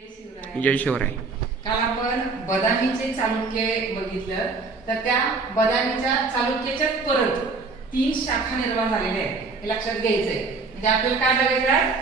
जय शिवराय. काल आपण बदामीचे चालुक्य बघितलं, तर त्या बदामीच्या चालुक्याच्याच परत 3 शाखा निर्माण झालेल्या आहेत हे लक्षात घ्यायचंय. म्हणजे आपल्याला काय बघायचं आहे,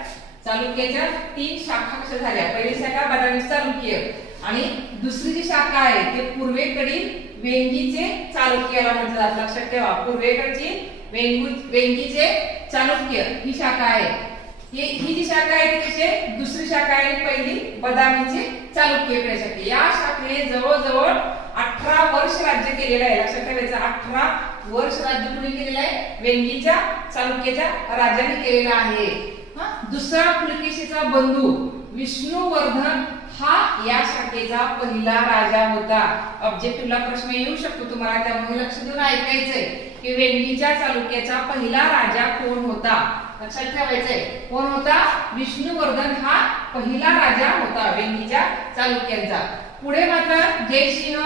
चालुक्याच्या 3 शाखा कशा झाल्या. पहिली शाखा बदामी चालुक्य आणि दुसरी जी शाखा आहे ते पूर्वेकडील वेंगीचे चालुक्य याला म्हटलं जातं. लक्षात ठेवा, पूर्वेकडची वेंगीचे चालुक्य ही शाखा आहे. ही जी शाखा आहे ती कशी आहे, दुसरी शाखा आहे पहिली बदामीचे चालुक्य शाखा. या शाखेने जवळजवळ 18 वर्ष राज्य केलेलं आहे. लक्षात ठेवायचं, 18 वर्ष राज्य कुणी केलेलं आहे, वेंगीच्या चालुक्याच्या राजाने केलेलं आहे. दुसरा पुलकेशीचा बंधू विष्णुवर्धन हा या शाखेचा पहिला राजा होता. ऑब्जेक्टिव्हला प्रश्न येऊ शकतो तुम्हाला, त्यामुळे लक्ष देऊन ऐकायचंय की वेंगीच्या चालुक्याचा पहिला राजा कोण होता. लक्षात ठेवायचंय, कोण होता, विष्णुवर्धन हा पहिला राजा होता वेंगीच्या चालुक्यांचा. पुढे मात्र जयसिंह,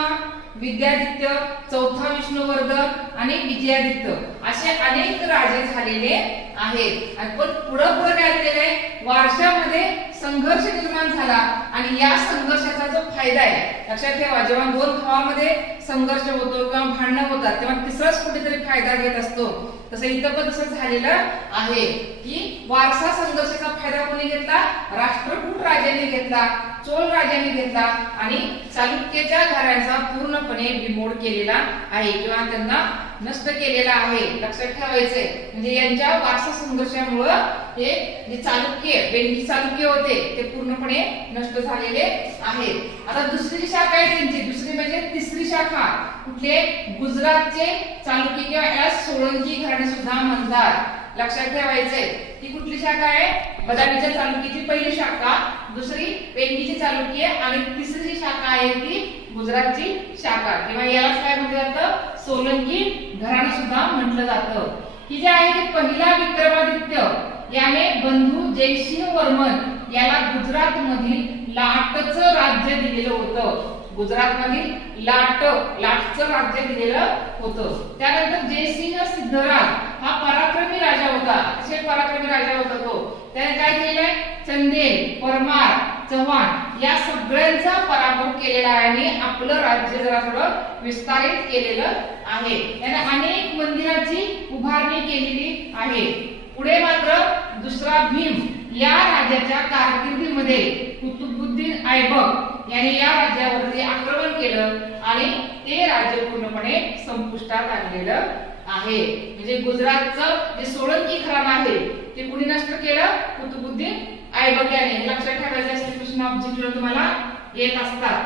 विद्यादित्य, चौथा विष्णुवर्धन आणि विजयादित्य असे अनेक राजे झालेले आहेत. आणि पण पुढे काय झालेले, वारशामध्ये संघर्ष निर्माण झाला आणि या संघर्षाचा जो फायदा आहे, लक्षात ठेवा, जेव्हा 2 भावामध्ये संघर्ष होतो किंवा भांडणं होतात तेव्हा तिसराच कुठेतरी फायदा घेत असतो. तसं इथं पण तसं झालेलं आहे की वारसा संघर्षाचा फायदा कोणी घेतला, राष्ट्रकूट राजाने घेतला, चोल राजाने घेतला आणि चालुक्याच्या घराण्याचा पूर्णपणे बिमोड केलेला आहे किंवा त्यांना नष्ट केलेला आहे. लक्षात ठेवायचंय, म्हणजे यांच्या वारसा संघर्षामुळे हे जे चालुक्य वेंगी चालुक्य होते ते पूर्णपणे नष्ट झालेले आहेत. आता दुसरी जी शाखा आहे त्यांची, दुसरी म्हणजे तिसरी शाखा कुठले, गुजरातचे चालुक्य किंवा याला सोळंकी घराणे सुद्धा म्हणतात. लक्षात ठेवायचंय, ती कुठली शाखा आहे, बदामीच्या चालुक्याची पहिली शाखा, दुसरी वेंगीची चालुक्य आणि तिसरी जी शाखा आहे ती गुजरातची शाखा किंवा यालाच काय म्हटलं जातं, सोलंकी घराणं सुद्धा म्हटलं जातं. ही जी आहे ती पहिला विक्रमादित्य याने बंधू जयसिंह वर्मन याला गुजरात मधील लाटचं राज्य दिलेलं होतं. गुजरात मधील लाटचं राज्य दिलेलं होतं. त्यानंतर जयसिंह सिद्धराज हा पराक्रमी राजा होता. असे पराक्रमी राजा होता तो. त्याने काय केलंय, चंदेल, परमार, चव्हाण या सगळ्यांचा पराभव केलेला आहे आणि आपलं राज्य जरा थोडं विस्तारित केलेलं आहे. त्याने अनेक मंदिराची उभारणी केलेली आहे. पुढे मात्र दुसरा भीम या राजाच्या कारकिर्दीमध्ये कुतुबुद्दीन ऐबक याने या राज्यावरती आक्रमण केलं आणि ते राज्य पूर्णपणे संपुष्टात आणलेलं आहे. म्हणजे गुजरातचं जे सोळंकी घराणं आहे ते कुणी नष्ट केलं, कुतुबुद्दीन ऐबक याने. लक्षात ठेवायचं असेल, प्रश्न ऑब्जेक्टिव्ह तुम्हाला येत असतात.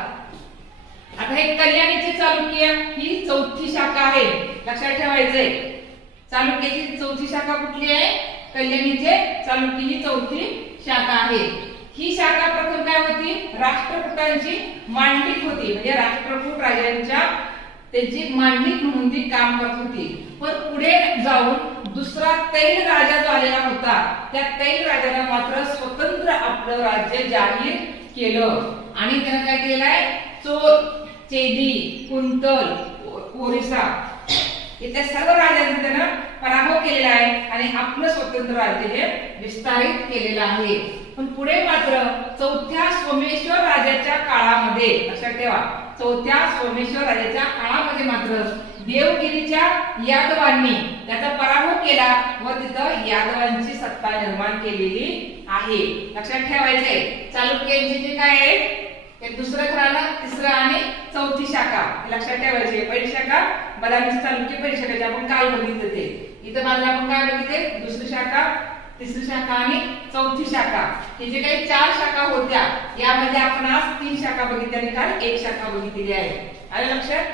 आता हे कल्याणीचे चालुक्य ही चौथी शाखा आहे. लक्षात ठेवायचंय, चालुक्याची चौथी शाखा कुठली आहे, कल्याणीचे चालुक्य ही चौथी शाखा आहे. ही शाखा प्रथम काय होती, राष्ट्रकूटांची मांडलिक होती. म्हणजे राष्ट्रकूट राजांच्या त्यांची मांडलिक म्हणून ती काम करत होती. पण पुढे जाऊन दुसरा तैल राजा जो आलेला होता, त्या तैल राजाने मात्र स्वतंत्र आपलं राज्य जाहीर केलं आणि त्याने काय केलंय, चोल, चेदी, कुंतल, ओरिसा इथल्या सर्व राजांचा त्यानं पराभव केलेला आहे आणि आपलं स्वतंत्र राज्य हे विस्तारित केलेलं आहे. पण पुढे मात्र चौथ्या सोमेश्वर राजाच्या काळामध्ये, लक्षात ठेवा, चौथ्या सोमेश्वर राजाच्या काळामध्ये मात्र देवगिरीच्या यादवांनी त्याचा पराभव केला व तिथं यादवांची सत्ता निर्माण केलेली आहे. लक्षात ठेवायचंय, चालुक्यांचे जे काय आहे ते दुसरं घराणं, तिसरं आणि चौथी शाखा लक्षात ठेवायची. पहिली शाखा बदामीचे चालुक्य, पहिली शाखा आपण काल बघितलं ते. इथं बाजूला आपण काय बघितले, दुसरी शाखा, तिसरी शाखा आणि चौथी शाखा. हे जे काही 4 शाखा होत्या यामध्ये आपण आज 3 शाखा बघितल्या आणि काल 1 शाखा बघितलेली आहे. आलं लक्षात.